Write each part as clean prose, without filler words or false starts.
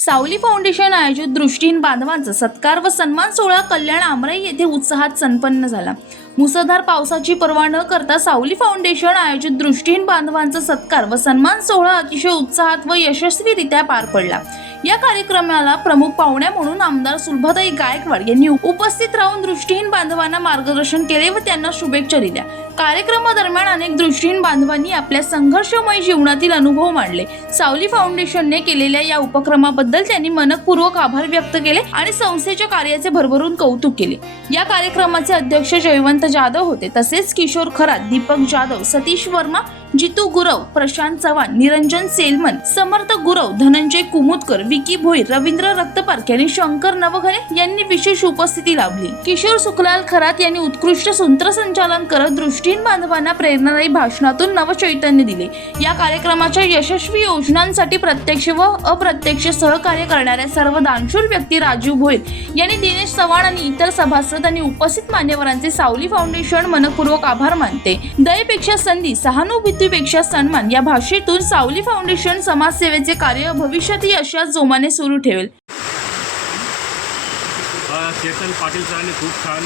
सावली फाउंडेशन आयोजित दृष्टीहीन बांधवांचा सत्कार व सन्मान सोहळा कल्याण आमराई येथे उत्साहात संपन्न झाला। मुसळधार पावसाची पर्वा न करता सावली फाउंडेशन आयोजित दृष्टीहीन बांधवांचा सत्कार व सन्मान सोहळा अतिशय उत्साहात व यशस्वीरित्या पार पडला। या कार्यक्रमाला प्रमुख पाहुण्या म्हणून आमदार सुलभाताई गायकवाड यांनी उपस्थित राहून दृष्टीहीन बांधवांना मार्गदर्शन केले व त्यांना शुभेच्छा दिल्या। कार्यक्रमादरम्यान अनेक दृष्टीहीन बांधवांनी आपल्या संघर्षमय जीवनातील अनुभव मांडले। सावली फाउंडेशनने केलेल्या या उपक्रमाबद्दल त्यांनी मनपूर्वक आभार व्यक्त केले आणि संस्थेच्या कार्याचे भरभरून कौतुक केले। या कार्यक्रमाचे अध्यक्ष जयवंत जाधव होते, तसेच किशोर खरात, दीपक जाधव, सतीश वर्मा, जितू गुरव, प्रशांत चव्हाण, निरंजन सेलमन, समर्थ गुरव, धनंजय कुमुदकर, विकी भोईर, रवींद्र रक्तपारखे आणि शंकर नवघरे यांनी विशेष उपस्थिती लाभली। किशोर सुखलाल खरात यांनी उत्कृष्ट सूत्रसंचालन करत दृष्टीहीन बांधवांना प्रेरणादायी भाषणातून नवचैतन्य दिले। या कार्यक्रमाच्या यशस्वी योजनांसाठी प्रत्यक्ष व अप्रत्यक्ष सहकार्य करणाऱ्या सर्व दानशूर व्यक्ती राजीव भोईर यांनी दिनेश चव्हाण आणि इतर सभासद आणि उपस्थित मान्यवरांचे सावली फाउंडेशन मनपूर्वक आभार मानते। दयेपेक्षा संधी, सहानुभूतीपेक्षा सन्मान या भाषेतून सावली फाउंडेशन समाजसेवेचे कार्य भविष्यातही अशाच जोमाने सुरू ठेवेल। चेतन पाटील सरांनी खूप छान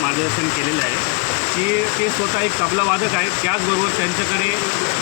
मार्गदर्शन केलेलं आहे की ते स्वतः एक तबला वादक आहेत, त्याचबरोबर त्यांच्याकडे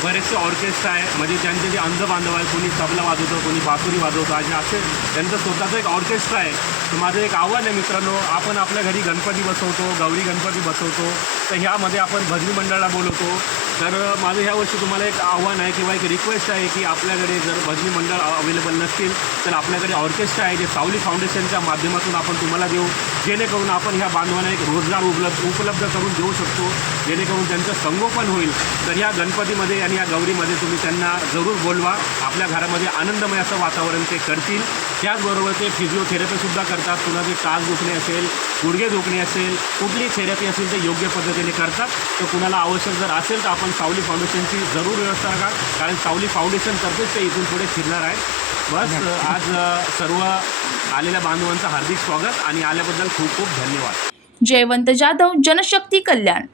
बरेचसे ऑर्केस्ट्रा आहे, म्हणजे त्यांचे जे अंध बांधव आहे, कोणी तबला वाजवतो, कोणी बासुरी वाजवतो, आणि असे त्यांचं स्वतःचं एक ऑर्केस्ट्रा आहे। तर माझं एक आव्हान आहे मित्रांनो, आपण आपल्या घरी गणपती बसवतो, गौरी गणपती बसवतो, तर ह्यामध्ये आपण भजनी मंडळाला बोलवतो। तर माझं ह्या वर्षी तुम्हाला एक आव्हान आहे किंवा एक रिक्वेस्ट आहे की आपल्याकडे जर भजनी मंडळ अवेलेबल नसतील तर आपल्याकडे ऑर्केस्ट्रा आहे, जे सावली फाउंडेशनच्या माध्यमातून आपण तुम्हाला देऊ, जेणेकरून आपण ह्या बांधवांना एक रोजगार उपलब्ध करून देऊ शकतो, जेणेकरून त्यांचं संगोपन होईल। तर ह्या गणपतीमध्ये आणि या गौरीमध्ये तुम्ही त्यांना जरूर बोलवा, आपल्या घरामध्ये आनंदमय असं वातावरण ते करतील। त्याचबरोबर ते फिजिओथेरपीसुद्धा करतात, कुणाचे टाच दुखणे असेल, गुडघे दुखणे असेल, कुठली थेरपी असेल ते योग्य पद्धतीने करतात। तर कुणाला आवश्यक जर असेल तर आपण सावली फाउंडेशनची जरूर व्यवस्था करा, कारण सावली फाउंडेशनतर्फेच ते इथून पुढे फिरणार आहे। बस आज सर्व आलेल्या बांधवांचं हार्दिक स्वागत आणि आल्याबद्दल खूप खूप धन्यवाद। जयवंत जाधव, जनशक्ती कल्याण।